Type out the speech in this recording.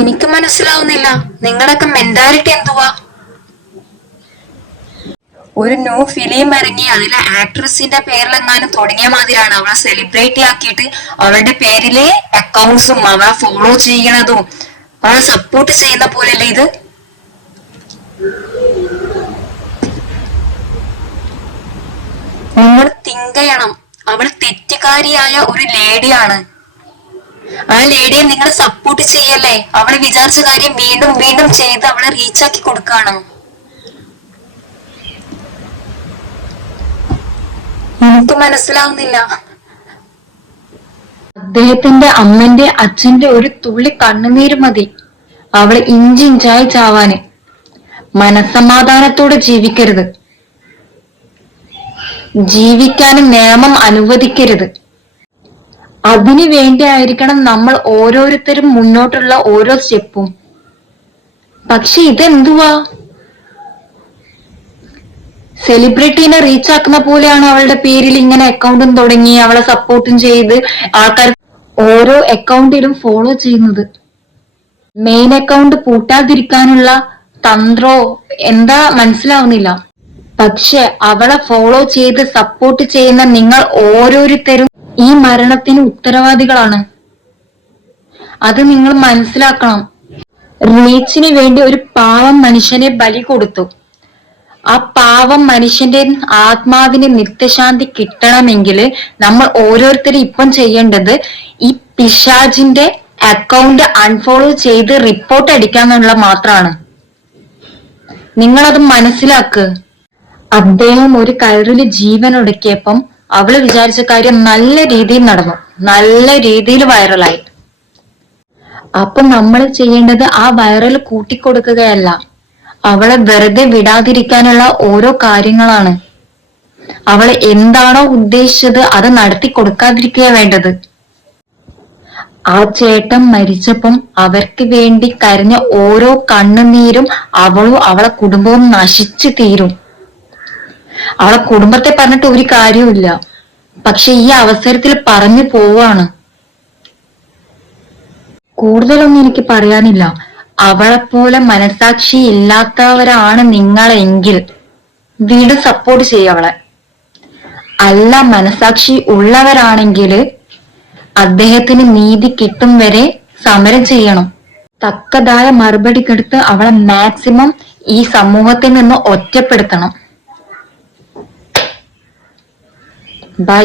എനിക്ക് മനസ്സിലാവുന്നില്ല, നിങ്ങളൊക്കെ മെന്റാലിറ്റി എന്തുവാ? ഒരു ന്യൂ ഫിലിം ഇറങ്ങി അതിലെ ആക്ട്രസിന്റെ പേരിലെങ്ങാനും തുടങ്ങിയ മാതിരിയാണ് അവളെ സെലിബ്രിറ്റി ആക്കിയിട്ട് അവളുടെ പേരിലെ അക്കൗണ്ട്സും അവളെ ഫോളോ ചെയ്യണതും അവളെ സപ്പോർട്ട് ചെയ്യുന്ന പോലെയല്ലേ ഇത്? നിങ്ങൾ തിങ്ക് ചെയ്യണം, അവൾ തെറ്റുകാരിയായ ഒരു ലേഡിയാണ്. ആ ലേഡിയെ നിങ്ങൾ സപ്പോർട്ട് ചെയ്യല്ലേ? അവള് വിചാരിച്ച കാര്യം വീണ്ടും വീണ്ടും ചെയ്ത് അവളെ റീച്ചാക്കി കൊടുക്കാണ്. എനിക്ക് മനസ്സിലാവുന്നില്ല. അദ്ദേഹത്തിന്റെ അമ്മന്റെ അച്ഛന്റെ ഒരു തുള്ളി കണ്ണുനീര് മതി അവള് ഇഞ്ചിഞ്ചായി ചാവാന്. മനസ്സമാധാനത്തോടെ ജീവിക്കരുത്, ജീവിക്കാനും നിയമം അനുവദിക്കരുത്. അതിനു വേണ്ടിയായിരിക്കണം നമ്മൾ ഓരോരുത്തരും മുന്നോട്ടുള്ള ഓരോ സ്റ്റെപ്പും. പക്ഷെ ഇതെന്തുവാ? സെലിബ്രിറ്റീനെ റീച്ച് ആക്കുന്ന പോലെയാണ് അവളുടെ പേരിൽ ഇങ്ങനെ അക്കൗണ്ടും തുടങ്ങി അവളെ സപ്പോർട്ടും ചെയ്ത് ആൾക്കാർ ഓരോ അക്കൗണ്ടിലും ഫോളോ ചെയ്യുന്നത്. മെയിൻ അക്കൗണ്ട് പൂട്ടാതിരിക്കാനുള്ള തന്ത്രോ എന്താ മനസ്സിലാവുന്നില്ല. പക്ഷെ അവളെ ഫോളോ ചെയ്ത് സപ്പോർട്ട് ചെയ്യുന്ന നിങ്ങൾ ഓരോരുത്തരും ഈ മരണത്തിന് ഉത്തരവാദികളാണ്. അത് നിങ്ങൾ മനസ്സിലാക്കണം. റീച്ചിന് വേണ്ടി ഒരു പാവം മനുഷ്യനെ ബലി കൊടുത്തു. ആ പാവം മനുഷ്യന്റെ ആത്മാവിന് നിത്യശാന്തി കിട്ടണമെങ്കിൽ നമ്മൾ ഓരോരുത്തരും ഇപ്പം ചെയ്യേണ്ടത് ഈ പിശാചിന്റെ അക്കൗണ്ട് അൺഫോളോ ചെയ്ത് റിപ്പോർട്ട് അടിക്കാന്നുള്ള മാത്രമാണ്. നിങ്ങളത് മനസ്സിലാക്ക്. അദ്ദേഹം ഒരു കയറില് ജീവൻ ഒടുക്കിയപ്പം അവള് വിചാരിച്ച കാര്യം നല്ല രീതിയിൽ നടന്നു, നല്ല രീതിയിൽ വൈറലായി. അപ്പൊ നമ്മൾ ചെയ്യേണ്ടത് ആ വൈറൽ കൂട്ടിക്കൊടുക്കുകയല്ല, അവളെ വെറുതെ വിടാതിരിക്കാനുള്ള ഓരോ കാര്യങ്ങളാണ്. അവള് എന്താണോ ഉദ്ദേശിച്ചത് അത് നടത്തി കൊടുക്കാതിരിക്കുക വേണ്ടത്. ആ ചേട്ടൻ മരിച്ചപ്പം അവർക്ക് വേണ്ടി കരഞ്ഞ ഓരോ കണ്ണുനീരും അവളും അവളെ കുടുംബവും നശിച്ചു തീരും. അവളെ കുടുംബത്തെ പറഞ്ഞിട്ട് ഒരു കാര്യവുമില്ല. പക്ഷെ ഈ അവസരത്തിൽ പറഞ്ഞു പോവാണ്. കൂടുതലൊന്നും എനിക്ക് പറയാനില്ല. അവളെപ്പോലെ മനസാക്ഷി ഇല്ലാത്തവരാണ് നിങ്ങളെങ്കിൽ വീണ്ടും സപ്പോർട്ട് ചെയ്യുക അവളെ. അല്ല, മനസാക്ഷി ഉള്ളവരാണെങ്കിൽ അദ്ദേഹത്തിന് നീതി കിട്ടും വരെ സമരം ചെയ്യണം. തക്കതായ മറുപടി കൊടുത്ത് അവളെ മാക്സിമം ഈ സമൂഹത്തിൽ നിന്ന് ഒറ്റപ്പെടുത്തണം. ബൈ.